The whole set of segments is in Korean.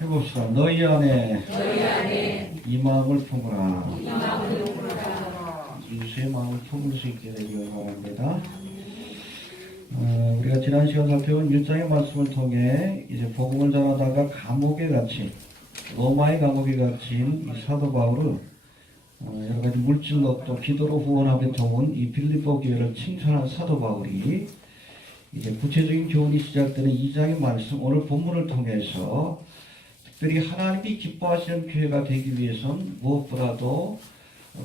해봅시다. 너희 안에 이 마음을 품으라. 예수의 마음을 품을 수 있게 되기를 바랍니다. 우리가 지난 시간 살펴본 1장의 말씀을 통해 이제 복음을 전하다가 감옥에 갇힌, 로마의 감옥에 갇힌 이 사도 바울은 여러 가지 물질로 또 기도로 후원하며 도운 이 빌립보 교회를 칭찬한 사도 바울이 이제 구체적인 교훈이 시작되는 2장의 말씀, 오늘 본문을 통해서 특별히 하나님이 기뻐하시는 교회가 되기 위해선 무엇보다도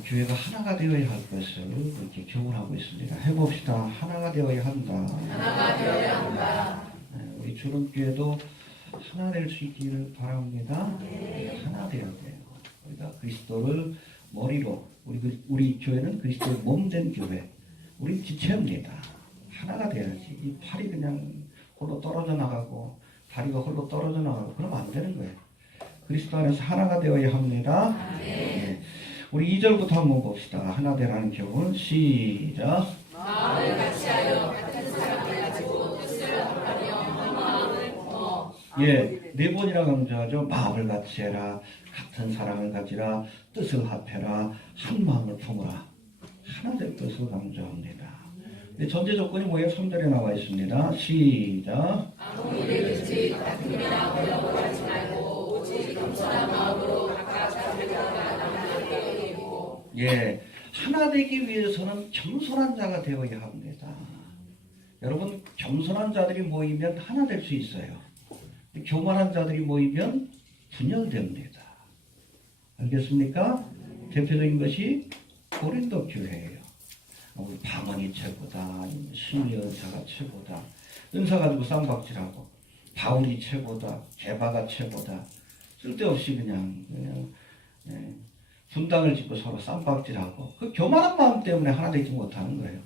교회가 하나가 되어야 할 것을 이렇게 교훈하고 있습니다. 해봅시다. 하나가 되어야 한다. 하나가 되어야 한다. 우리 주름교회도 하나 될 수 있기를 바랍니다. 하나 되어야 돼요. 우리가 그리스도를 머리로, 우리 교회는 그리스도의 몸된 교회, 우리 지체입니다. 하나가 돼야지. 이 팔이 그냥 홀로 떨어져 나가고 다리가 홀로 떨어져 나가고 그러면 안 되는 거예요. 그리스도 안에서 하나가 되어야 합니다. 네. 우리 2절부터 한번 봅시다. 하나 되라는 교훈 시작. 마음을 같이하여 같은 사랑을 가지고 뜻을 합하며 한 마음을 품어. 예, 네 번이나 강조하죠. 마음을 같이 해라. 같은 사랑을 가지라. 뜻을 합해라. 한 마음을 품으라. 하나 될 것을 강조합니다. 전제 조건이 뭐예요? 3절에 나와 있습니다. 시작. 아무 일이든지 다툼이나 어려움을 하지 말고 오직 겸손한 마음으로 각각 자기가 남에게 이기고. 예, 하나 되기 위해서는 겸손한 자가 되어야 합니다. 여러분, 겸손한 자들이 모이면 하나 될 수 있어요. 교만한 자들이 모이면 분열됩니다. 알겠습니까? 대표적인 것이 고린도 교회예요. 방언이 최고다, 심리 은사가 최고다, 은사 가지고 쌍박질하고, 바울이 최고다, 게바가 최고다, 쓸데없이 그냥 분당을 짓고 서로 쌍박질하고, 그 교만한 마음 때문에 하나 되지 못하는 거예요.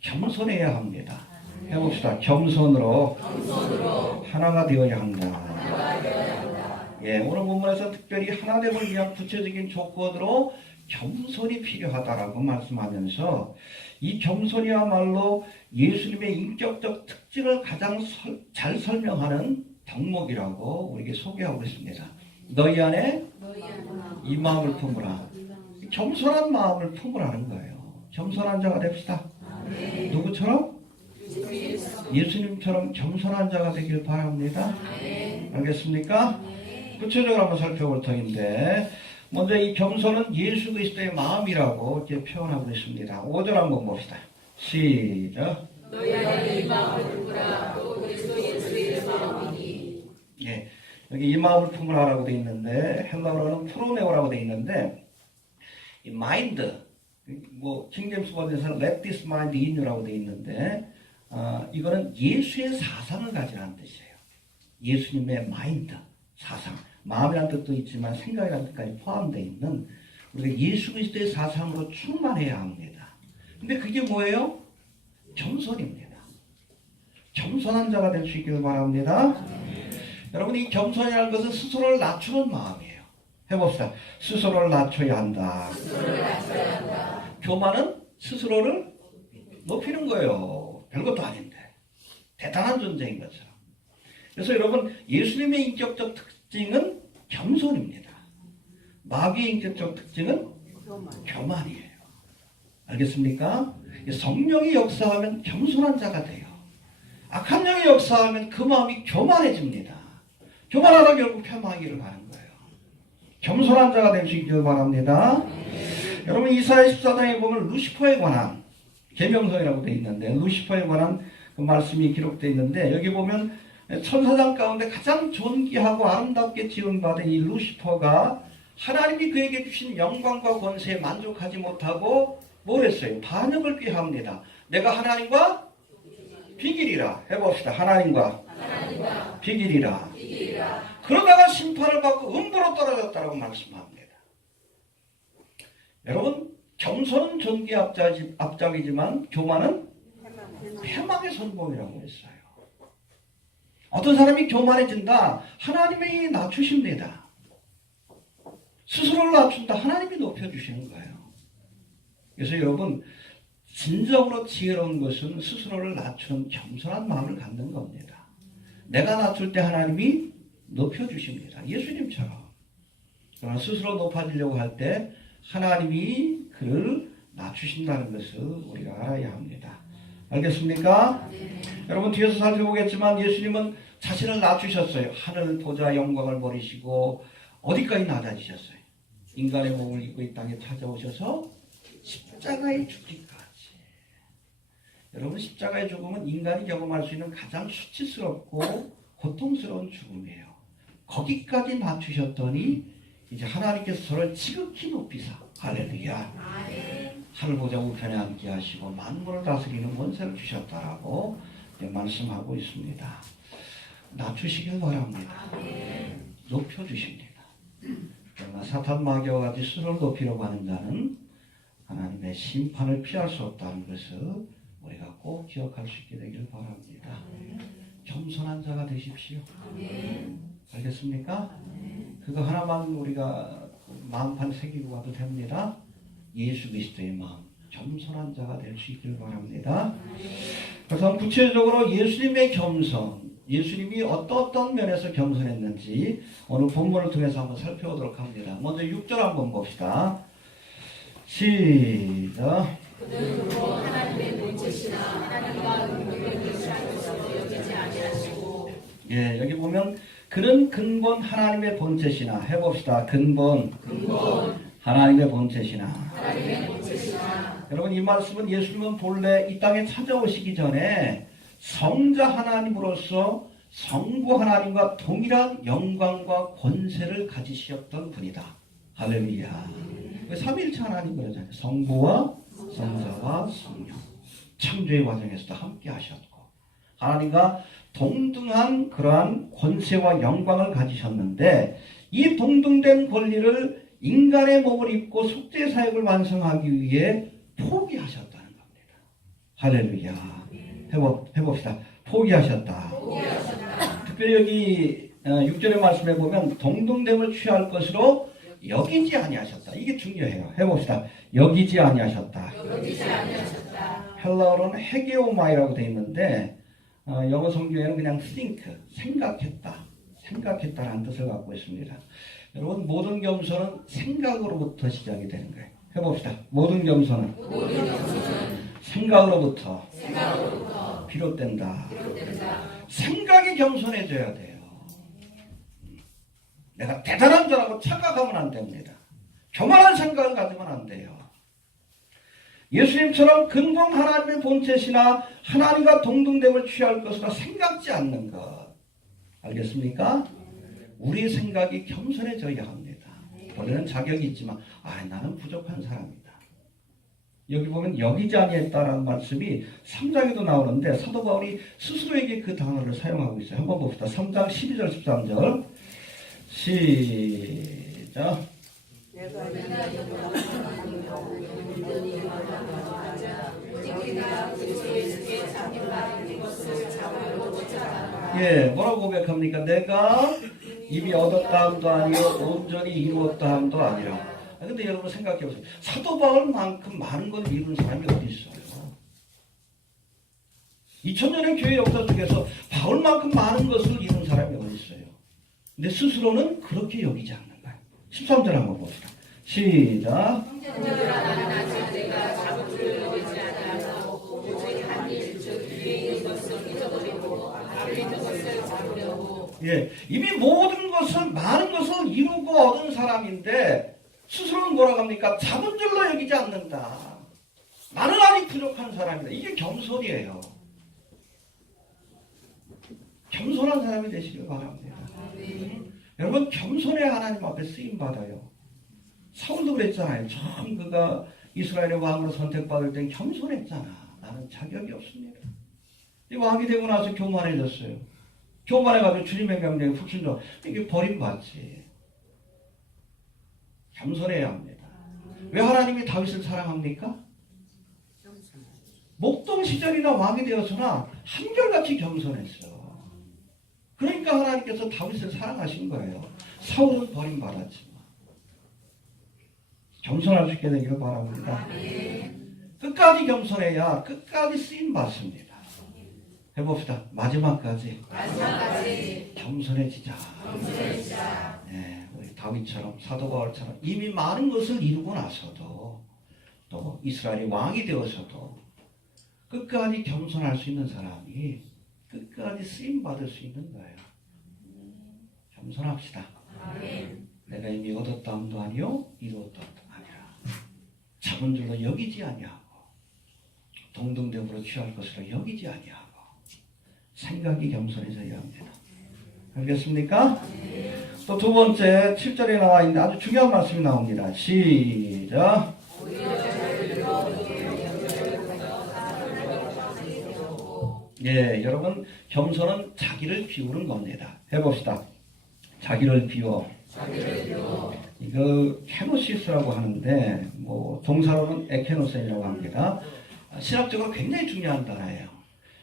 겸손해야 합니다. 해봅시다. 겸손으로 하나가 되어야 한다. 예, 오늘 본문에서 특별히 하나됨을 위한 구체적인 조건으로 겸손이 필요하다라고 말씀하면서 이 겸손이야말로 예수님의 인격적 특징을 가장 잘 설명하는 덕목이라고 우리에게 소개하고 있습니다. 너희 안에 이 마음을 품으라. 겸손한 마음을 품으라는 거예요. 겸손한 자가 됩시다. 누구처럼? 예수님처럼 겸손한 자가 되길 바랍니다. 알겠습니까? 구체적으로 한번 살펴볼 터인데, 먼저 이 겸손은 예수 그리스도의 마음이라고 이렇게 표현하고 있습니다. 5절 한번 봅시다. 시작. 너희 안에 이 마음을 품으라. 또 그리스도 예수의 마음이니. 예, 여기 이 마음을 품으라라고 되어 있는데 헬라어로는 프로네오라고 되어 있는데 이 마인드, 뭐 킹제임스 버전에서는 let this mind in you라고 되어 있는데 이거는 예수의 사상을 가지라는 뜻이에요. 예수님의 마인드, 사상. 마음이라는 뜻도 있지만 생각이라는 뜻까지 포함되어 있는 우리가 예수 그리스도의 사상으로 충만해야 합니다. 근데 그게 뭐예요? 겸손입니다. 겸손한 자가 될 수 있기를 바랍니다. 여러분, 이 겸손이라는 것은 스스로를 낮추는 마음이에요. 해봅시다. 스스로를 낮춰야 한다. 교만은 스스로를 높이는 거예요. 별것도 아닌데. 대단한 존재인 것처럼. 그래서 여러분, 예수님의 인격적 특징은 겸손입니다. 마귀의 인격적 특징은 교만이에요. 알겠습니까? 성령이 역사하면 겸손한 자가 돼요. 악한 영이 역사하면 그 마음이 교만해집니다. 교만하다 결국 폐망하기를 가는 거예요. 겸손한 자가 될 수 있기를 바랍니다. 여러분, 이사야 14장에 보면 루시퍼에 관한 계명성이라고 되어 있는데 루시퍼에 관한 그 말씀이 기록되어 있는데 여기 보면 천사장 가운데 가장 존귀하고 아름답게 지음받은 이 루시퍼가 하나님이 그에게 주신 영광과 권세에 만족하지 못하고 뭘 했어요? 반역을 꾀합니다. 내가 하나님과 비길이라. 해봅시다. 하나님과 비길이라. 그러다가 심판을 받고 음부로 떨어졌다고 말씀합니다. 여러분, 겸손은 존귀의 앞잡이지만 교만은 패망의 선봉이라고 했어요. 어떤 사람이 교만해진다. 하나님이 낮추십니다. 스스로를 낮춘다. 하나님이 높여주시는 거예요. 그래서 여러분, 진정으로 지혜로운 것은 스스로를 낮추는 겸손한 마음을 갖는 겁니다. 내가 낮출 때 하나님이 높여주십니다. 예수님처럼. 그러나 스스로 높아지려고 할 때 하나님이 그를 낮추신다는 것을 우리가 알아야 합니다. 알겠습니까? 여러분 뒤에서 살펴보겠지만 예수님은 자신을 낮추셨어요. 하늘 보좌 영광을 버리시고 어디까지 낮아지셨어요? 인간의 몸을 입고 이 땅에 찾아오셔서 십자가에 죽기까지. 여러분 십자가의 죽음은 인간이 경험할 수 있는 가장 수치스럽고 고통스러운 죽음이에요. 거기까지 낮추셨더니 이제 하나님께서 저를 지극히 높이사 할렐루야 하늘 보좌 우편에 앉게 하시고 만물을 다스리는 권세를 주셨다라고 말씀하고 있습니다. 낮추시길 바랍니다. 높여주십니다. 그러나 사탄 마귀와 같이 스스로 높이려고 하는 자는 하나님의 심판을 피할 수 없다는 것을 우리가 꼭 기억할 수 있게 되기를 바랍니다. 겸손한 자가 되십시오. 알겠습니까? 그거 하나만 우리가 마음판 새기고 가도 됩니다. 예수 그리스도의 마음, 겸손한 자가 될 수 있기를 바랍니다. 그래서 구체적으로 예수님의 겸손, 예수님이 어떤 면에서 겸손했는지 오늘 본문을 통해서 한번 살펴보도록 합니다. 먼저 6절 한번 봅시다. 시작. 그는 또 하나님의 본체시나 하나님과 동등된 것으로 여기지 아니하시고. 예, 여기 보면 그는 근본 하나님의 본체시나 해봅시다. 근본 하나님의 본체시나. 여러분 이 말씀은 예수님은 본래 이 땅에 찾아오시기 전에 성자 하나님으로서 성부 하나님과 동일한 영광과 권세를 가지셨던 분이다. 할렐루야. 삼위일체 하나님 그러잖아요. 성부와 성자와 성령. 창조의 과정에서도 함께 하셨고 하나님과 동등한 그러한 권세와 영광을 가지셨는데 이 동등된 권리를 인간의 몸을 입고 속죄 사역을 완성하기 위해 포기하셨다는 겁니다. 할렐루야. 해봅시다. 포기하셨다. 특별히 여기 6절의 말씀에 보면 동등됨을 취할 것으로 여기지 아니하셨다. 이게 중요해요. 해봅시다. 여기지 아니하셨다. 헬라어로는 헤게오마이라고 되어 있는데 영어 성경에는 그냥 think, 생각했다라는 뜻을 갖고 있습니다. 여러분 모든 겸손은 생각으로부터 시작이 되는 거예요. 해봅시다. 모든 겸손은 생각으로부터 비롯된다. 생각이 겸손해져야 돼요. 내가 대단한 자라고 착각하면 안 됩니다. 교만한 생각을 가지면 안 돼요. 예수님처럼 근본 하나님의 본체시나 하나님과 동등됨을 취할 것으로 생각지 않는 것. 알겠습니까? 우리의 생각이 겸손해져야 합니다. 본래는 자격이 있지만 나는 부족한 사람이다. 여기 보면 여기지 아니했다라는 말씀이 3장에도 나오는데 사도 바울이 스스로에게 그 단어를 사용하고 있어요. 한번 봅시다. 3장 12절 13절 시작. 예, 뭐라고 고백합니까? 내가 이미 얻었다 함도 아니요 온전히 이루었다 함도 아니라. 근데 여러분 생각해 보세요. 사도 바울만큼 많은 걸 이룬 사람이 어디 있어요? 2000년의 교회 역사 속에서 바울만큼 많은 것을 이룬 사람이 어디 있어요? 근데 스스로는 그렇게 여기지 않는 거예요. 13절 한번 봅시다. 시작. 예, 이미 모든 것을 많은 것을 이루고 얻은 사람인데 스스로는 뭐라고 합니까? 잡은 줄로 여기지 않는다. 나는 아직 부족한 사람이다. 이게 겸손이에요. 겸손한 사람이 되시길 바랍니다. 여러분 겸손해야 하나님 앞에 쓰임받아요. 사울도 그랬잖아요. 참 그가 이스라엘의 왕으로 선택받을 땐 겸손했잖아. 나는 자격이 없습니다. 이 왕이 되고 나서 교만해졌어요. 교만해가지고 주님의 명령에 불순종. 이게 버림받지. 겸손해야 합니다. 왜 하나님이 다윗을 사랑합니까? 목동 시절이나 왕이 되어서나 한결같이 겸손했어. 그러니까 하나님께서 다윗을 사랑하신 거예요. 사울은 버림받았지만. 겸손할 수 있게 되기를 바랍니다. 끝까지 겸손해야 끝까지 쓰임받습니다. 해봅시다. 마지막까지 마지막까지 겸손해지자. 겸손해지자. 예, 우리 다윗처럼 사도 바울처럼 이미 많은 것을 이루고 나서도 또 이스라엘이 왕이 되어서도 끝까지 겸손할 수 있는 사람이 끝까지 쓰임 받을 수 있는 거예요. 겸손합시다. 아멘. 내가 이미 얻었다함도 아니요 이루었다함도 아니라 작은 줄로 여기지 아니하고 동등됨으로 취할 것으로 여기지 아니하고 생각이 겸손해져야 합니다. 알겠습니까? 또 두 번째 7절에 나와 있는 아주 중요한 말씀이 나옵니다. 시작. 예, 여러분 겸손은 자기를 비우는 겁니다. 해봅시다. 자기를 비워. 이거 케노시스라고 하는데 뭐 동사로는 에케노센이라고 합니다. 신학적으로 굉장히 중요한 단어예요.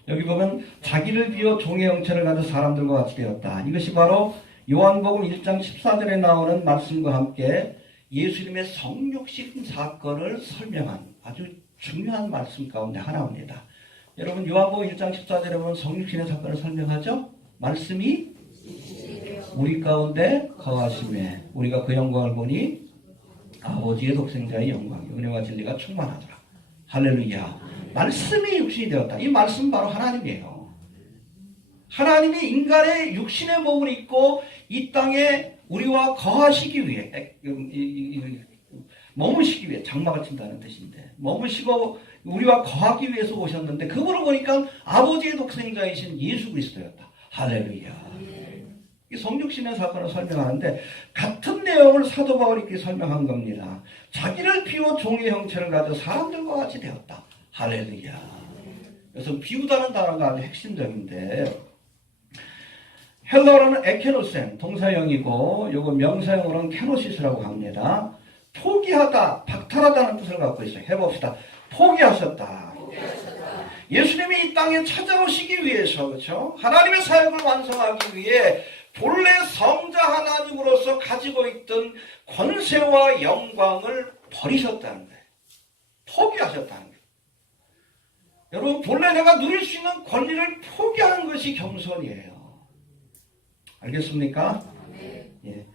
여기 보면 자기를 비워 종의 형체를 가진 사람들과 같이 되었다. 이것이 바로 요한복음 1장 14절에 나오는 말씀과 함께 예수님의 성육신 사건을 설명한 아주 중요한 말씀 가운데 하나입니다. 여러분 요한복음 1장 14절에 보면 성육신의 사건을 설명하죠. 말씀이 우리 가운데 거하심에 우리가 그 영광을 보니 아버지의 독생자의 영광 은혜와 진리가 충만하더라. 할렐루야. 말씀이 육신이 되었다. 이 말씀 바로 하나님이에요. 하나님이 인간의 육신의 몸을 입고 이 땅에 우리와 거하시기 위해 머무시기 위해 장막을 친다는 뜻인데 머무시고 우리와 거하기 위해서 오셨는데 그분을 보니까 아버지의 독생자이신 예수 그리스도였다. 할렐루야. 이 성육신의 사건을 설명하는데 같은 내용을 사도 바울이 이렇게 설명한 겁니다. 자기를 비워 종의 형체를 가져 사람들과 같이 되었다. 할렐루야. 그래서 비우다는 단어가 아주 핵심적인데 헬러어로는 에케노센 동사형이고 요거 명사형으로는 케노시스라고 합니다. 포기하다, 박탈하다는 뜻을 갖고 있어요. 해봅시다. 포기하셨다. 예수님이 이 땅에 찾아오시기 위해서 그렇죠? 하나님의 사역을 완성하기 위해 본래 성자 하나님으로서 가지고 있던 권세와 영광을 버리셨다는 거예요. 포기하셨다는 거예요. 여러분 본래 내가 누릴 수 있는 권리를 포기하는 것이 겸손이에요. 알겠습니까? 예.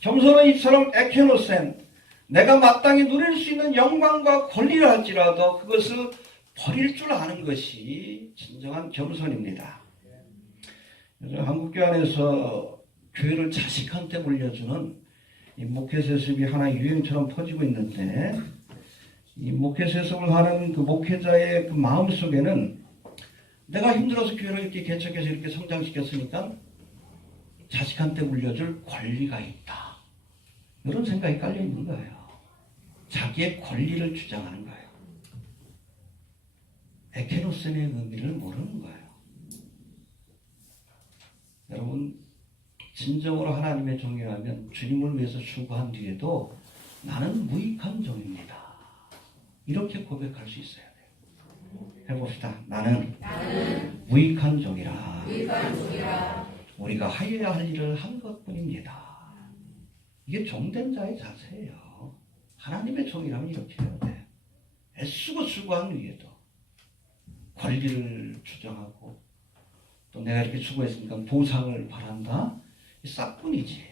겸손은 이처럼 에케노센 내가 마땅히 누릴 수 있는 영광과 권리를 할지라도 그것을 버릴 줄 아는 것이 진정한 겸손입니다. 요즘 한국교회 안에서 교회를 자식한테 물려주는 이 목회세습이 하나의 유행처럼 퍼지고 있는데 이 목회세습을 하는 그 목회자의 그 마음 속에는 내가 힘들어서 교회를 이렇게 개척해서 이렇게 성장시켰으니까 자식한테 물려줄 권리가 있다. 이런 생각이 깔려 있는 거예요. 자기의 권리를 주장하는 거예요. 에케노센의 의미를 모르는 거예요. 여러분 진정으로 하나님의 종이라면 주님을 위해서 수고한 뒤에도 나는 무익한 종입니다. 이렇게 고백할 수 있어야 돼요. 해봅시다. 나는 무익한 종이라. 우리가 하여야 할 일을 한 것뿐입니다. 이게 종된 자의 자세예요. 하나님의 종이라면 이렇게 해야 돼. 애쓰고 수고한 위에도 권리를 주장하고 또 내가 이렇게 수고했으니까 보상을 바란다? 이 싹뿐이지.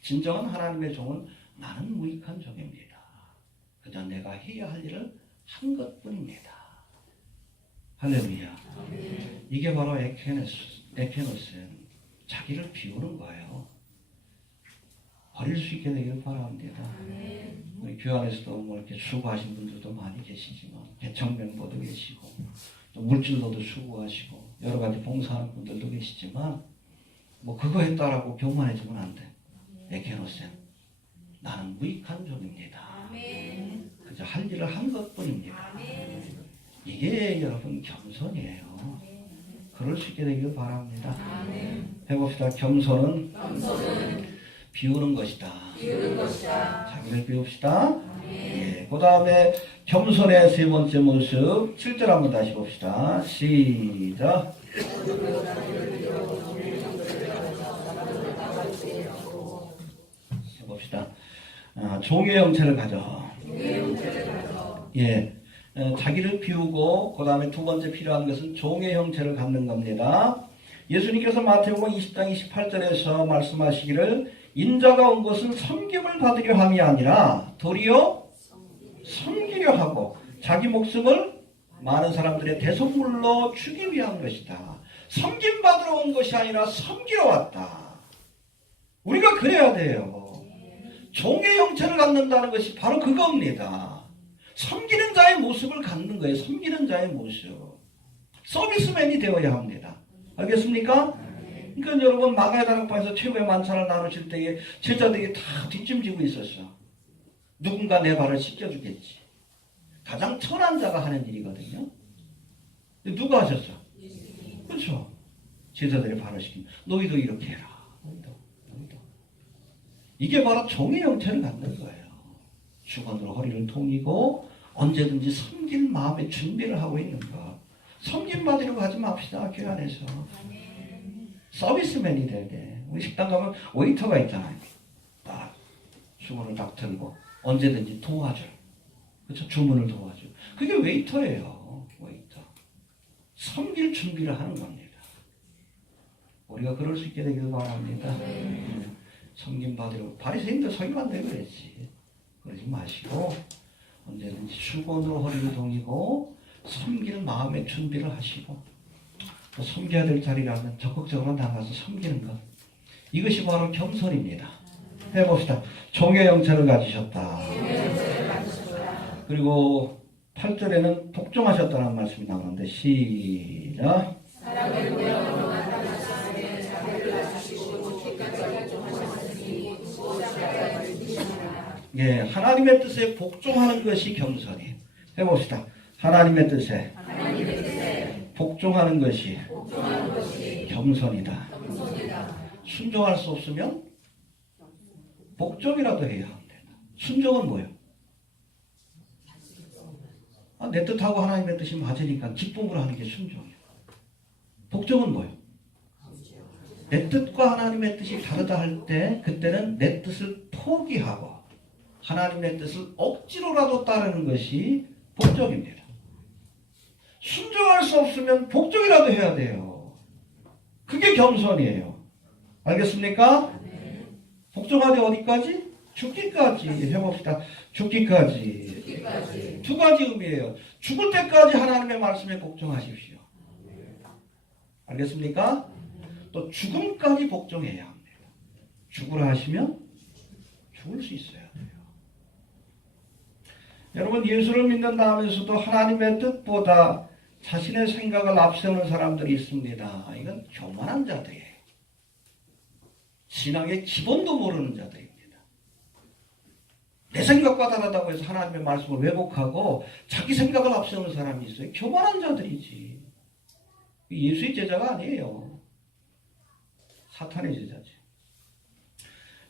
진정한 하나님의 종은 나는 무익한 종입니다. 그저 내가 해야 할 일을 한 것뿐입니다. 할렐루야. 이게 바로 에케노센 자기를 비우는 거예요. 버릴 수 있게 되길 바랍니다. 우리 교회 안에서도 뭐 이렇게 수고하신 분들도 많이 계시지만 개척 멤버도 계시고 또 물질로도 수고하시고 여러 가지 봉사하는 분들도 계시지만 뭐 그거 했다라고 교만해지면 안 돼. 에케노센 나는 무익한 종입니다. 그저 할 일을 한 것뿐입니다. 이게 여러분 겸손이에요. 그럴 수 있게 되길 바랍니다. 해봅시다. 겸손은 비우는 것이다. 자기를 비웁시다. 예, 그 다음에 겸손의 세 번째 모습 7절 한번 다시 봅시다. 시작. 해봅시다. 종의 형체를 가져. 예, 자기를 비우고 그 다음에 두 번째 필요한 것은 종의 형체를 갖는 겁니다. 예수님께서 마태복음 20장 28절에서 말씀하시기를 인자가 온 것은 섬김을 받으려 함이 아니라 도리어 섬기려 하고 자기 목숨을 많은 사람들의 대속물로 주기 위한 것이다. 섬김 받으러 온 것이 아니라 섬기러 왔다. 우리가 그래야 돼요. 종의 형체를 갖는다는 것이 바로 그겁니다. 섬기는 자의 모습을 갖는 거예요. 섬기는 자의 모습. 서비스맨이 되어야 합니다. 알겠습니까? 그러니까 여러분 마가의 다락방에서 최후의 만찬을 나누실 때에 제자들이 다 뒷짐지고 있었어. 누군가 내 발을 씻겨주겠지. 가장 천한 자가 하는 일이거든요. 누가 하셨어? 그렇죠. 제자들의 발을 씻긴. 너희도 이렇게 해라. 너희도. 이게 바로 종의 형체를 갖는 거예요. 주관으로 허리를 동이고 언제든지 섬길 마음의 준비를 하고 있는 것. 섬김 받으려고 하지 맙시다. 교회 안에서. 서비스맨이 돼야 돼. 우리 식당 가면 웨이터가 있잖아요. 딱 주문을 딱 들고 언제든지 도와줘. 그렇죠? 주문을 도와줘. 그게 웨이터예요. 웨이터. 섬길 준비를 하는 겁니다. 우리가 그럴 수 있게 되기를 바랍니다. 섬김 받으려고 바리새인들 섬김 안 되고 그랬지. 그러지 마시고 언제든지 수건으로 허리를 동이고 섬기는 마음의 준비를 하시고 또 섬겨야 될 자리라면 적극적으로 나가서 섬기는 것. 이것이 바로 겸손입니다. 해봅시다. 종의 형체를 가지셨다. 그리고 8절에는 복종하셨다는 말씀이 나오는데 시작. 예, 하나님의 뜻에 복종하는 것이 겸손이에요. 해봅시다. 하나님의 뜻에 복종하는 것이 겸손이다. 순종할 수 없으면 복종이라도 해야 합니다. 순종은 뭐예요? 내 뜻하고 하나님의 뜻이 맞으니까 기쁨으로 하는 게 순종이에요. 복종은 뭐예요? 내 뜻과 하나님의 뜻이 다르다 할 때 그때는 내 뜻을 포기하고 하나님의 뜻을 억지로라도 따르는 것이 복종입니다. 순종할 수 없으면 복종이라도 해야 돼요. 그게 겸손이에요. 알겠습니까? 복종하되 어디까지? 죽기까지. 해봅시다. 죽기까지. 두 가지 의미예요. 죽을 때까지 하나님의 말씀에 복종하십시오. 알겠습니까? 또 죽음까지 복종해야 합니다. 죽으라 하시면 죽을 수 있어야 돼요. 여러분 예수를 믿는다 하면서도 하나님의 뜻보다 자신의 생각을 앞세우는 사람들이 있습니다. 이건 교만한 자들이에요. 신앙의 기본도 모르는 자들입니다. 내 생각과 다르다고 해서 하나님의 말씀을 왜곡하고 자기 생각을 앞세우는 사람이 있어요. 교만한 자들이지. 예수의 제자가 아니에요. 사탄의 제자지.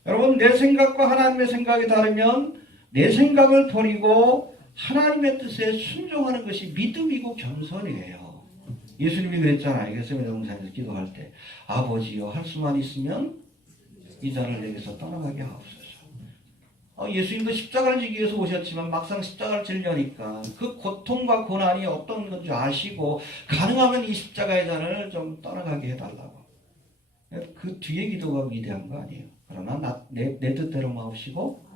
여러분 내 생각과 하나님의 생각이 다르면 내 생각을 버리고 하나님의 뜻에 순종하는 것이 믿음이고 겸손이에요. 예수님이 그랬잖아요. 겟세마네 동산에서 기도할 때 아버지여 할 수만 있으면 이 잔을 내게서 떠나가게 하옵소서. 예수님도 십자가를 지기 위해서 오셨지만 막상 십자가를 지려니까 그 고통과 고난이 어떤 건지 아시고 가능하면 이 십자가의 잔을 좀 떠나가게 해달라고. 그 뒤에 기도가 위대한 거 아니에요. 그러나 내 뜻대로 마옵시고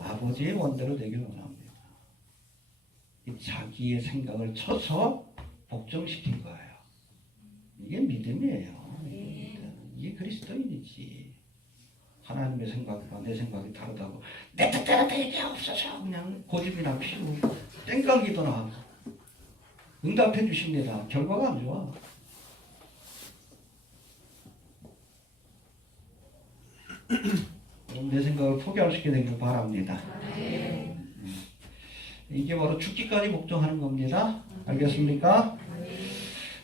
아버지의 원대로 되길 원합니다. 자기의 생각을 쳐서 복종시킨 거예요. 이게 믿음이에요. 이게 그리스도인이지. 하나님의 생각과 내 생각이 다르다고 내 뜻대로 되게 없어서 그냥 고집이나 피우고 땡깡기도나 하고 응답해 주십니다. 결과가 안 좋아. 내 생각을 포기할 수 있게 되길 바랍니다. 이게 바로 죽기까지 복종하는 겁니다. 알겠습니까?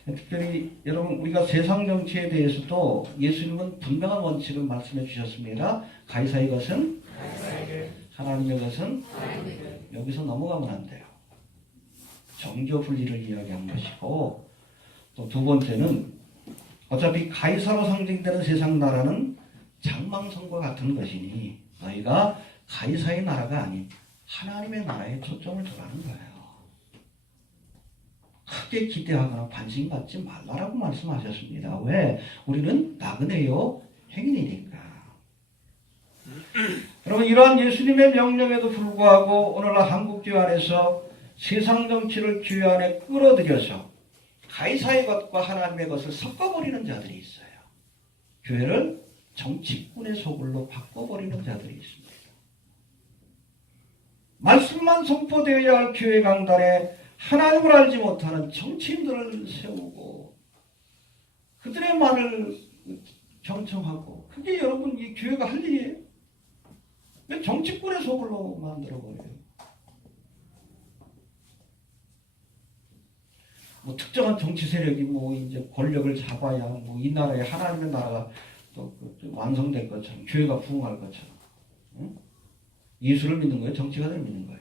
특별히 여러분 우리가 세상 정치에 대해서도 예수님은 분명한 원칙을 말씀해 주셨습니다. 가이사의 것은 하나님의 것은 여기서 넘어가면 안 돼요. 정교 분리를 이야기한 것이고 또 두 번째는 어차피 가이사로 상징되는 세상 나라는 장망성과 같은 것이니 너희가 가이사의 나라가 아닌 하나님의 나라에 초점을 두라는 거예요. 크게 기대하거나 관심 갖지 말라라고 말씀하셨습니다. 왜? 우리는 나그네요 행인이니까. 여러분, 이러한 예수님의 명령에도 불구하고 오늘날 한국교회 안에서 세상 정치를 교회 안에 끌어들여서 가이사의 것과 하나님의 것을 섞어버리는 자들이 있어요. 교회를 정치꾼의 소굴로 바꿔버리는 자들이 있습니다. 말씀만 선포되어야 할 교회 강단에 하나님을 알지 못하는 정치인들을 세우고 그들의 말을 경청하고, 그게 여러분 이 교회가 할 일이에요? 왜 정치꾼의 소굴로 만들어버려요? 뭐 특정한 정치 세력이 뭐 이제 권력을 잡아야 뭐 이 나라에 하나님의 나라가 또 완성될 것처럼, 교회가 부흥할 것처럼, 응? 예수를 믿는 거예요? 정치가들 믿는 거예요?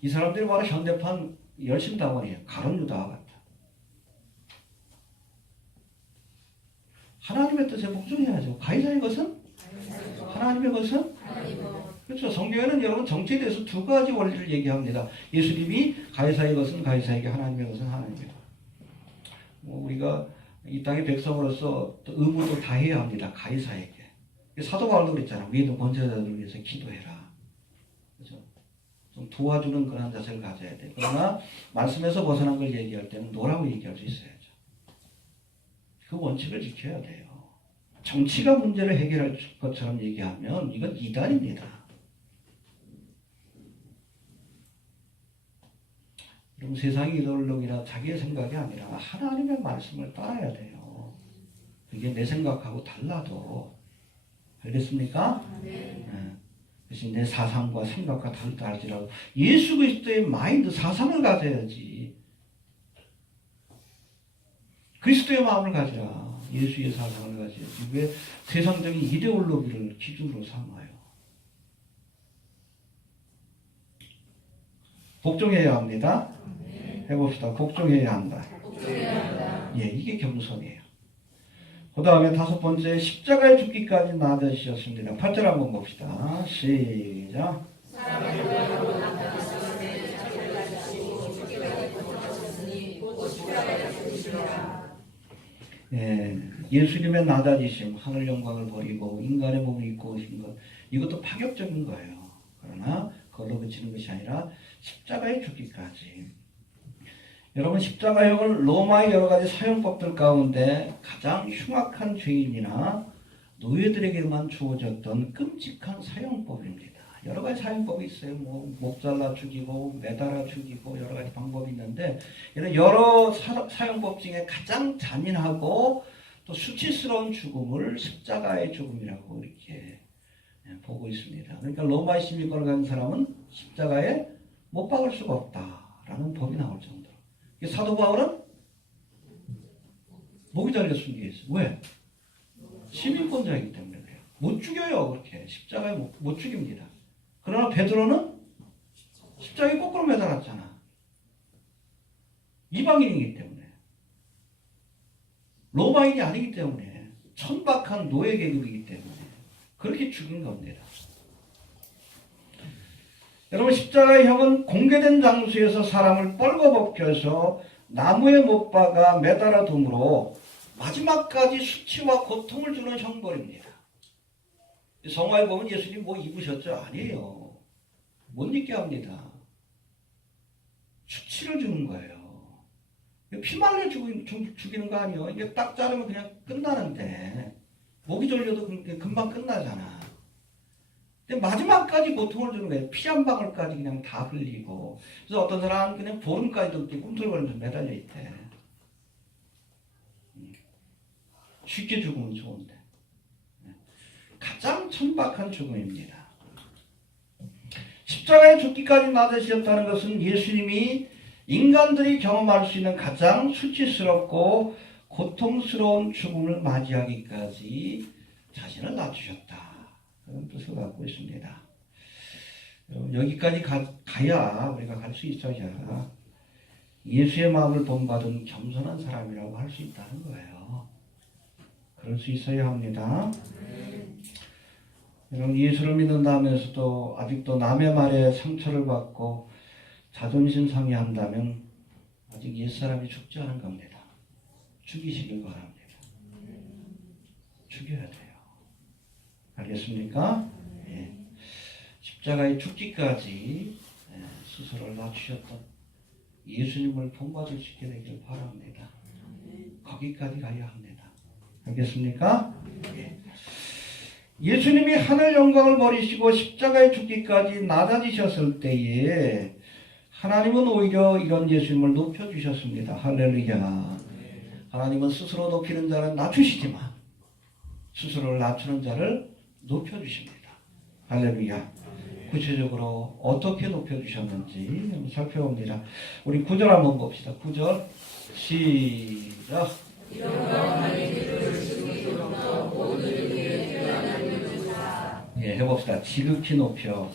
이 사람들이 바로 현대판 열심당원이에요. 가룟 유다와 같다. 하나님의 뜻에 복종해야죠. 가이사의 것은? 하나님의 것은? 그렇죠. 성경에는 여러분 정치에 대해서 두 가지 원리를 얘기합니다. 예수님이 가이사의 것은 가이사에게, 하나님의 것은 하나님에게. 우리가 이 땅의 백성으로서 또 의무도 다해야 합니다. 가이사에게. 사도 바울도 그랬잖아요. 위에 있는 권세자들을 위해서 기도해라. 그렇죠? 좀 도와주는 그런 자세를 가져야 돼. 그러나 말씀에서 벗어난 걸 얘기할 때는 노라고 얘기할 수 있어야죠. 그 원칙을 지켜야 돼요. 정치가 문제를 해결할 것처럼 얘기하면 이건 이단입니다. 그럼 세상의 이데올로기나 자기의 생각이 아니라 하나님의 말씀을 따라야 돼요. 그게 내 생각하고 달라도. 알겠습니까? 네. 그래서 내 사상과 생각과 다르다 할지라도 예수 그리스도의 마인드, 사상을 가져야지. 그리스도의 마음을 가져라. 예수의 사상을 가져야지. 왜 세상적인 이데올로기를 기준으로 삼아요? 복종해야 합니다. 해봅시다. 복종해야 한다. 예, 이게 겸손이에요. 그 다음에 다섯 번째, 십자가에 죽기까지 나아지셨습니다. 8절 한번 봅시다. 시작. 예, 예수님의 낮아지심, 하늘 영광을 버리고 인간의 몸을 입고 오신 것, 이것도 파격적인 거예요. 그러나 그걸로 그치는 것이 아니라 십자가에 죽기까지. 여러분, 십자가형은 로마의 여러 가지 사형법들 가운데 가장 흉악한 죄인이나 노예들에게만 주어졌던 끔찍한 사형법입니다. 여러 가지 사형법이 있어요. 뭐 목 잘라 죽이고 매달아 죽이고 여러 가지 방법이 있는데, 이런 여러 사형법 중에 가장 잔인하고 또 수치스러운 죽음을 십자가의 죽음이라고 이렇게 보고 있습니다. 그러니까 로마의 시민권을 가진 사람은 십자가에 못 박을 수가 없다라는 법이 나올 정도로. 사도 바울은 목이 잘려 숨기겠어요. 왜? 시민권자이기 때문에 그래요. 못 죽여요. 그렇게 십자가에 못 죽입니다. 그러나 베드로는 십자가에 거꾸로 매달았잖아. 이방인이기 때문에, 로마인이 아니기 때문에, 천박한 노예 계급이기 때문에 그렇게 죽인 겁니다. 여러분, 십자가의 형은 공개된 장소에서 사람을 뻘거벗겨서 나무에 못 박아 매달아 둠으로 마지막까지 수치와 고통을 주는 형벌입니다. 성화에 보면 예수님 뭐 입으셨죠? 아니에요. 못 입게 합니다. 수치를 주는 거예요. 피말려 죽이는 거 아니에요. 이게 딱 자르면 그냥 끝나는데, 목이 졸려도 금방 끝나잖아. 근데 마지막까지 고통을 주는 거예요. 피 한 방울까지 그냥 다 흘리고. 그래서 어떤 사람은 그냥 보름까지도 이렇게 꿈틀거리면서 매달려 있대. 쉽게 죽으면 좋은데. 가장 천박한 죽음입니다. 십자가에 죽기까지 나아지셨다는 것은 예수님이 인간들이 경험할 수 있는 가장 수치스럽고 고통스러운 죽음을 맞이하기까지 자신을 낮추셨다. 그런 뜻을 갖고 있습니다. 여기까지 가야 우리가 갈 수 있어야 예수의 마음을 본받은 겸손한 사람이라고 할 수 있다는 거예요. 그럴 수 있어야 합니다. 여러분, 예수를 믿는다면서도 아직도 남의 말에 상처를 받고 자존심 상해한다면 아직 옛사람이 죽지 않은 겁니다. 죽이시길 바랍니다. 죽여야 돼요. 알겠습니까? 예. 십자가에 죽기까지 스스로를 낮추셨던 예수님을 본받을 수 있게 되길 바랍니다. 거기까지 가야 합니다. 알겠습니까? 예. 예수님이 하늘 영광을 버리시고 십자가에 죽기까지 낮아지셨을 때에 하나님은 오히려 이런 예수님을 높여주셨습니다. 할렐루야. 하나님은 스스로 높이는 자는 낮추시지만 스스로를 낮추는 자를 높여주십니다. 할렐루야. 구체적으로 어떻게 높여주셨는지 한번 살펴봅니다. 우리 9절 한번 봅시다. 9절 시작. 예, 해봅시다. 지극히 높여.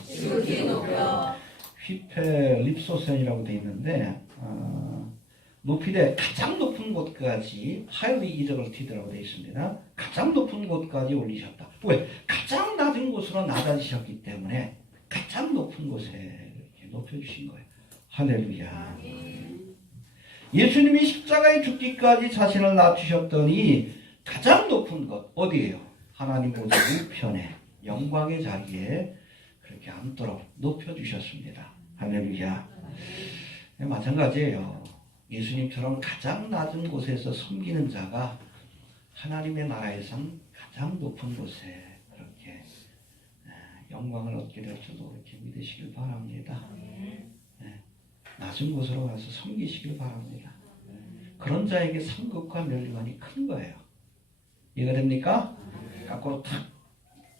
휘페 립소센이라고 되어 있는데 높이되 가장 높은 곳까지 하이리 이더블티드라고 되어 있습니다. 가장 높은 곳까지 올리셨다. 왜? 가장 낮은 곳으로 낮아지셨기 때문에 가장 높은 곳에 이렇게 높여주신 거예요. 할렐루야. 예수님이 십자가에 죽기까지 자신을 낮추셨더니 가장 높은 곳 어디예요? 하나님 보좌 우편에 영광의 자리에 그렇게 앉도록 높여주셨습니다. 할렐루야. 마찬가지예요. 예수님처럼 가장 낮은 곳에서 섬기는 자가 하나님의 나라에선 가장 높은 곳에 그렇게 영광을 얻게 될 줄도 그렇게 믿으시길 바랍니다. 낮은 곳으로 가서 섬기시길 바랍니다. 그런 자에게 상급과 멸류관이 큰 거예요. 이해가 됩니까? 거꾸로 탁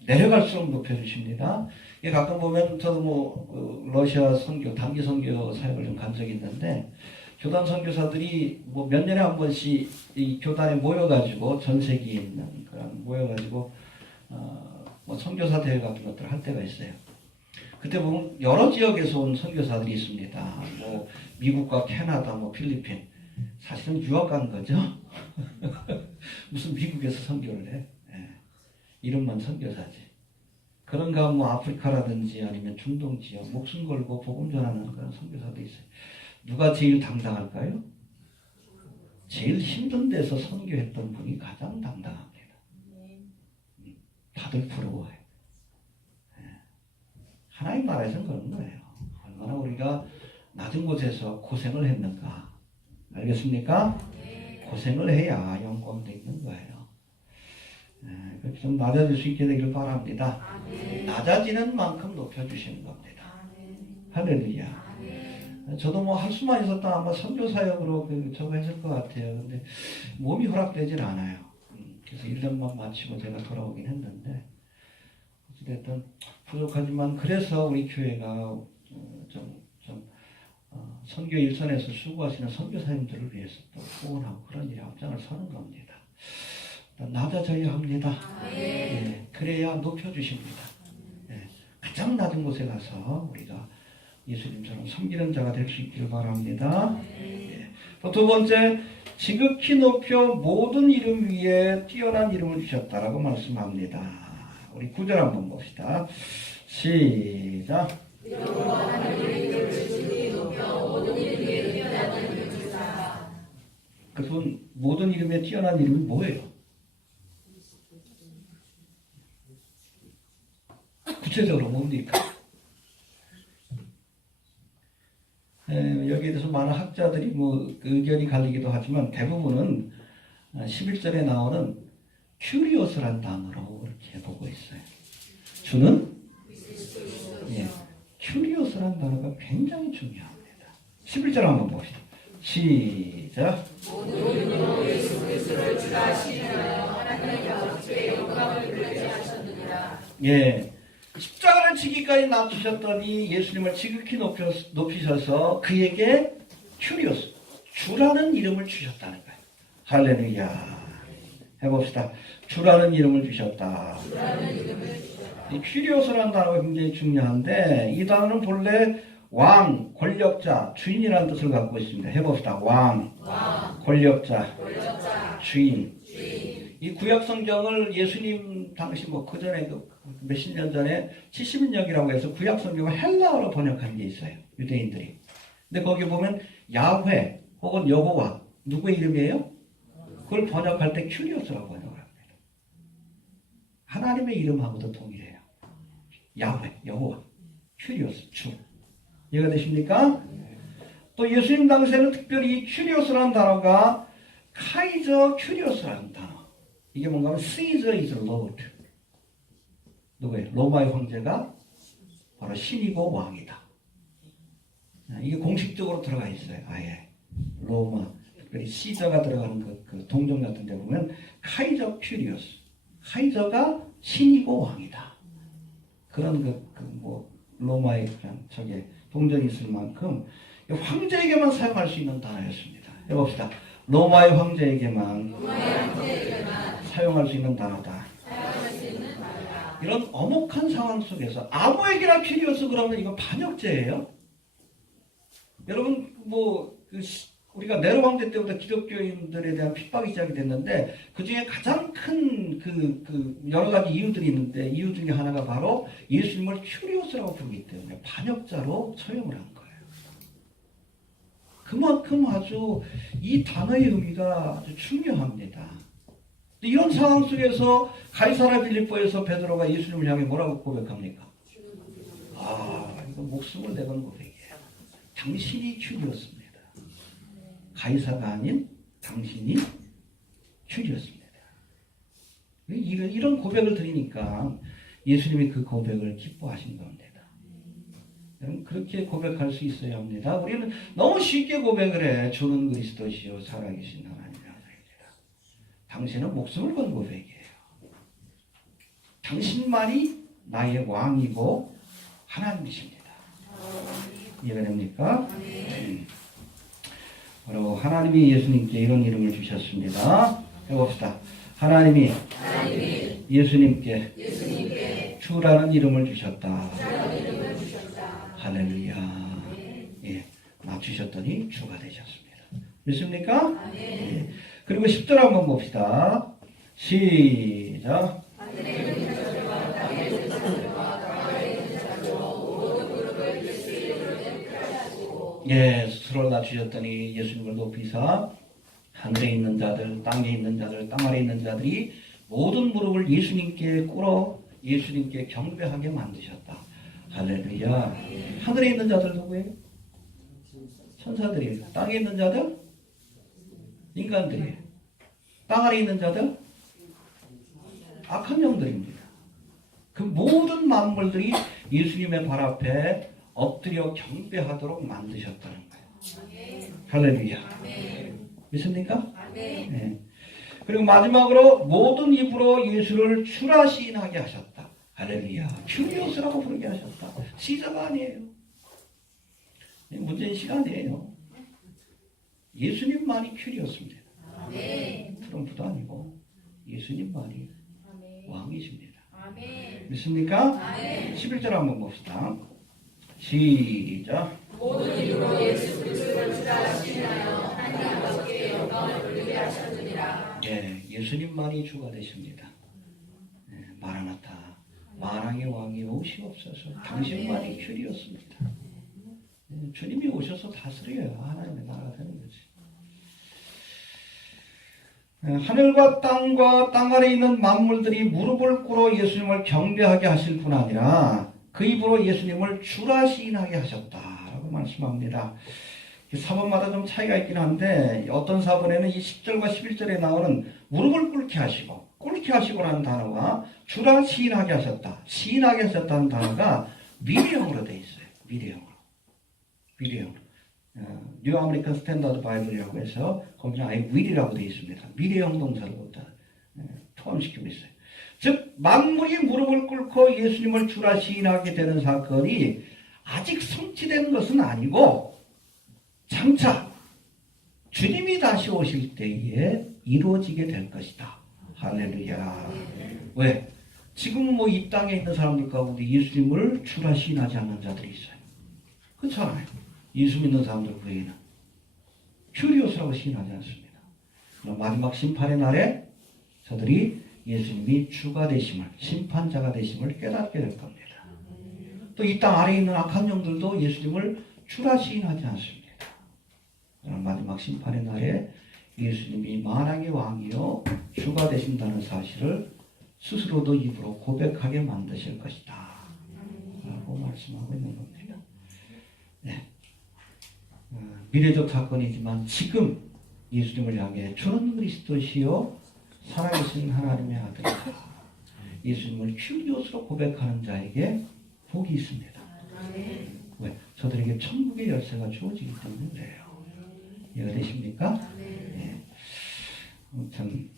내려갈수록 높여주십니다. 가끔 보면 저도 러시아 선교, 단기 선교 사역을 좀 간 적이 있는데 교단 선교사들이 몇 년에 한 번씩 이 교단에 모여가지고 전 세계에 있는 그런 모여가지고 선교사 대회 같은 것들을 할 때가 있어요. 그때 보면 여러 지역에서 온 선교사들이 있습니다. 미국과 캐나다, 필리핀. 사실은 유학 간 거죠. 무슨 미국에서 선교를 해? 이름만 선교사지. 그런가 아프리카라든지 아니면 중동 지역 목숨 걸고 복음 전하는 그런 선교사도 있어요. 누가 제일 당당할까요? 제일 힘든 데서 선교했던 분이 가장 당당합니다. 다들 부러워요. 하나님 나라에서는 그런 거예요. 얼마나 우리가 낮은 곳에서 고생을 했는가. 알겠습니까? 고생을 해야 영광도 있는 거예요. 좀 낮아질 수 있게 되길 바랍니다. 낮아지는 만큼 높여주시는 겁니다. 할렐루야. 저도 할 수만 있었다 아마 선교 사역으로 저거 했을 것 같아요. 근데 몸이 허락되질 않아요. 그래서 1년만 마치고 제가 돌아오긴 했는데 어쨌든 부족하지만 그래서 우리 교회가 선교 일선에서 수고하시는 선교사님들을 위해서 또 후원하고 그런 일에 앞장을 서는 겁니다. 낮아져야 합니다. 예, 그래야 높여주십니다. 예, 가장 낮은 곳에 가서 우리가 예수님처럼 섬기는 자가 될 수 있기를 바랍니다. 예. 또 두 번째, 지극히 높여 모든 이름 위에 뛰어난 이름을 주셨다라고 말씀합니다. 우리 9절 한번 봅시다. 시작. 그분 모든 이름에 뛰어난 이름이 뭐예요? 구체적으로 뭡니까? 여기에 대해서 많은 학자들이 의견이 갈리기도 하지만 대부분은 11절에 나오는 큐리오스란 단어로 이렇게 보고 있어요. 주는 큐리오스란 단어가 굉장히 중요합니다. 11절 한번 봅시다. 시작. 모든 예수 그리스도를 주라 하시나요? 하나님의 아버지의 영광을 그리지 하셨느니라. 예. 십자가를 지기까지 낮추셨더니 예수님을 지극히 높이셔서 그에게 큐리오스, 주라는 이름을 주셨다는 거예요. 할렐루야. 해봅시다. 주라는 이름을 주셨다. 이 큐리오스라는 단어가 굉장히 중요한데 이 단어는 본래 왕, 권력자, 주인이라는 뜻을 갖고 있습니다. 해봅시다. 왕. 권력자, 주인. 이 구약 성경을 예수님 당시 그 전에 몇십 년 전에 70인역이라고 해서 구약 성경을 헬라어로 번역한 게 있어요. 유대인들이. 근데 거기 보면 야훼 혹은 여호와 누구의 이름이에요? 그걸 번역할 때 큐리오스라고 번역을 합니다. 하나님의 이름하고도 동일해요. 야훼, 여호와, 큐리오스, 주. 이해가 되십니까? 또 예수님 당시에는 특별히 이 큐리오스라는 단어가 카이저 큐리오스라는 단어. 이게 뭔가 하면 Caesar is Lord. 누구예요? 로마의 황제가 바로 신이고 왕이다. 이게 공식적으로 들어가 있어요. 아예 로마 특별히 시저가 들어가는 그 동정 같은 데 보면 카이저 큐리오스, 카이저가 신이고 왕이다. 그런 뭐 로마의 그런 저게 동정이 있을 만큼 황제에게만 사용할 수 있는 단어였습니다. 해봅시다. 로마의 황제에게만 사용할 수 있는 단어다. 이런 엄혹한 상황 속에서 아무에게나 큐리오스 그러면 이건 반역죄예요. 여러분 우리가 네로 황제 때부터 기독교인들에 대한 핍박이 시작이 됐는데 그 중에 가장 큰 여러 가지 이유들이 있는데 이유 중에 하나가 바로 예수님을 큐리오스라고 부르기 때문에 반역자로 처형을 한 거예요. 그만큼 아주 이 단어의 의미가 아주 중요합니다. 이런 상황 속에서 가이사랴 빌립보에서 베드로가 예수님을 향해 뭐라고 고백합니까? 이거 목숨을 내건 고백이에요. 당신이 큐리오스입니다. 가이사가 아닌 당신이 큐리오스입니다. 이런 고백을 드리니까 예수님이 그 고백을 기뻐하신 겁니다. 여러분 그렇게 고백할 수 있어야 합니다. 우리는 너무 쉽게 고백을 해. 주는 그리스도시요 살아계신 하나님이라. 당신은 목숨을 건 고백이에요. 당신만이 나의 왕이고 하나님이십니다. 이해가 됩니까? 바로 하나님이 예수님께 이런 이름을 주셨습니다. 해봅시다. 하나님이 예수님께 주라는 이름을 주셨다. 할렐루야. 예, 맞추셨더니 주가 되셨습니다. 믿습니까? 예. 그리고 10절 한번 봅시다. 시작. 예, 스스로를 낮추셨더니 예수님을 높이사 하늘에 있는 자들, 땅에 있는 자들, 땅 아래 있는 자들이 모든 무릎을 예수님께 꿇어 예수님께 경배하게 만드셨다. 할렐루야. 하늘에 있는 자들 누구예요? 천사들이에요. 땅에 있는 자들? 인간들이에요. 땅 아래 있는 자들? 악한 영들입니다. 그 모든 만물들이 예수님의 발 앞에 엎드려 경배하도록 만드셨다는 거예요. 할렐루야. 믿습니까? 네. 그리고 마지막으로 모든 입으로 예수를 주라 시인하게 하셨다. 할렐루야. 큐리오스라고 부르게 하셨다. 시자가 아니에요. 문제는 시간이에요. 예수님만이 큐리오스입니다. 트럼프도 아니고 예수님만이 왕이십니다. 믿습니까? 11절 한번 봅시다. 시작. 모든 이유로 예수 그리스도를 주라 시인하여 하나님 아버지께 영광을 돌리게 하셨느니라. 예, 예수님만이 주가 되십니다. 예, 마라나타, 만왕의 왕이 오시옵소서. 당신만이 큐리오스입니다. 예, 주님이 오셔서 다스려요. 하나님의 나라가 되는 거지. 예, 하늘과 땅 아래 있는 만물들이 무릎을 꿇어 예수님을 경배하게 하실 뿐 아니라 그 입으로 예수님을 주라 시인하게 하셨다라고 말씀합니다. 사본마다 좀 차이가 있긴 한데 어떤 사본에는 이 10절과 11절에 나오는 무릎을 꿇게 하시고라는 단어가 주라 시인하게 하셨다. 시인하게 하셨다는 단어가 미래형으로 되어 있어요. 미래형으로. 뉴 아메리칸 스탠다드 바이블이라고 해서 거기는 아예 will이라고 되어 있습니다. 미래형 동사를 포함시키고 있어요. 즉 만물이 무릎을 꿇고 예수님을 주라 시인하게 되는 사건이 아직 성취된 것은 아니고 장차 주님이 다시 오실 때에 이루어지게 될 것이다. 할렐루야. 왜? 지금 이 땅에 있는 사람들 가운데 예수님을 주라 시인하지 않는 자들이 있어요. 그렇잖아요. 예수 믿는 사람들 그 외에는 큐리오스라고 시인하지 않습니다. 그럼 마지막 심판의 날에 저들이 예수님이 주가 되심을, 심판자가 되심을 깨닫게 될 겁니다. 또 이 땅 아래에 있는 악한 영들도 예수님을 주라 시인하지 않습니다. 마지막 심판의 날에 예수님이 만왕의 왕이요 주가 되신다는 사실을 스스로도 입으로 고백하게 만드실 것이다 라고 말씀하고 있는 겁니다. 네. 미래적 사건이지만 지금 예수님을 향해 주는 그리스도시요 살아계신 하나님의 아들이다. 예수님을 큐리오스로 고백하는 자에게 복이 있습니다. 왜? 저들에게 천국의 열쇠가 주어지기 때문에 그래요. 이해가 되십니까? 네. 아무튼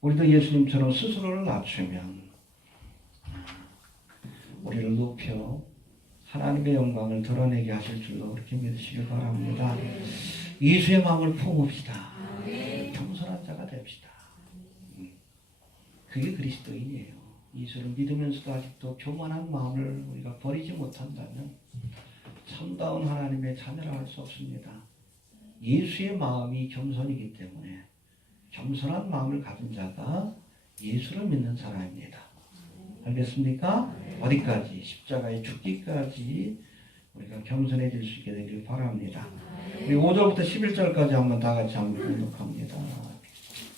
우리도 예수님처럼 스스로를 낮추면 우리를 높여 하나님의 영광을 드러내게 하실 줄로 그렇게 믿으시길 바랍니다. 예수의 마음을 품읍시다. 겸손한 자가 됩시다. 그게 그리스도인이에요. 예수를 믿으면서도 아직도 교만한 마음을 우리가 버리지 못한다면 참다운 하나님의 자녀라 할 수 없습니다. 예수의 마음이 겸손이기 때문에 겸손한 마음을 가진 자가 예수를 믿는 사람입니다. 알겠습니까? 어디까지? 십자가에 죽기까지 우리가 겸손해질 수 있게 되길 바랍니다. 우리 5절부터 11절까지 한번 다 같이 한번 공독합니다.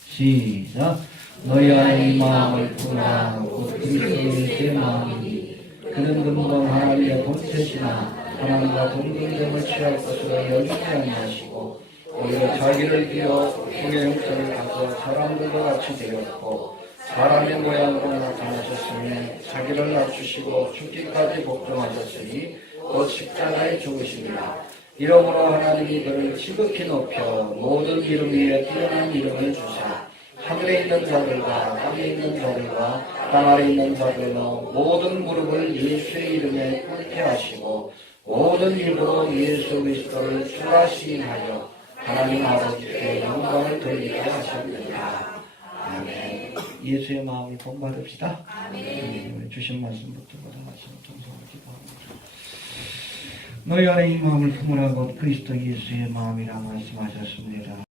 시작. 너희 안에 이 마음을 품으라. 곧 그리스도의 마음이니 그는 금방 하나님의 본체시나 하나님과 동등됨을 취할 것으로 여기지 아니하시고 오히려 자기를 비워 종의 형체를 가져 사람들과 같이 되었고 사람의 모양으로 나타나셨으니 자기를 낮추시고 죽기까지 복종하셨으니 곧 십자가에 죽으십니다. 이러므로 하나님이 그를 지극히 높여 모든 이름 위에 뛰어난 이름을 주사 하늘에 있는 자들과 땅에 있는 자들과 땅 아래 있는 자들로 모든 무릎을 예수의 이름에 꿇게 하시고 모든 입으로 예수 그리스도를 주라 시인하여 하나님 아버지께 영광을 돌리게 하셨느니라. 아멘. 예수의 마음을 본받읍시다. 아멘. 주신 말씀 붙들고 말씀을 통성을 기도합니다. 너희 안에 이 마음을 품으라 곧 그리스도 예수의 마음이라 말씀하셨습니다.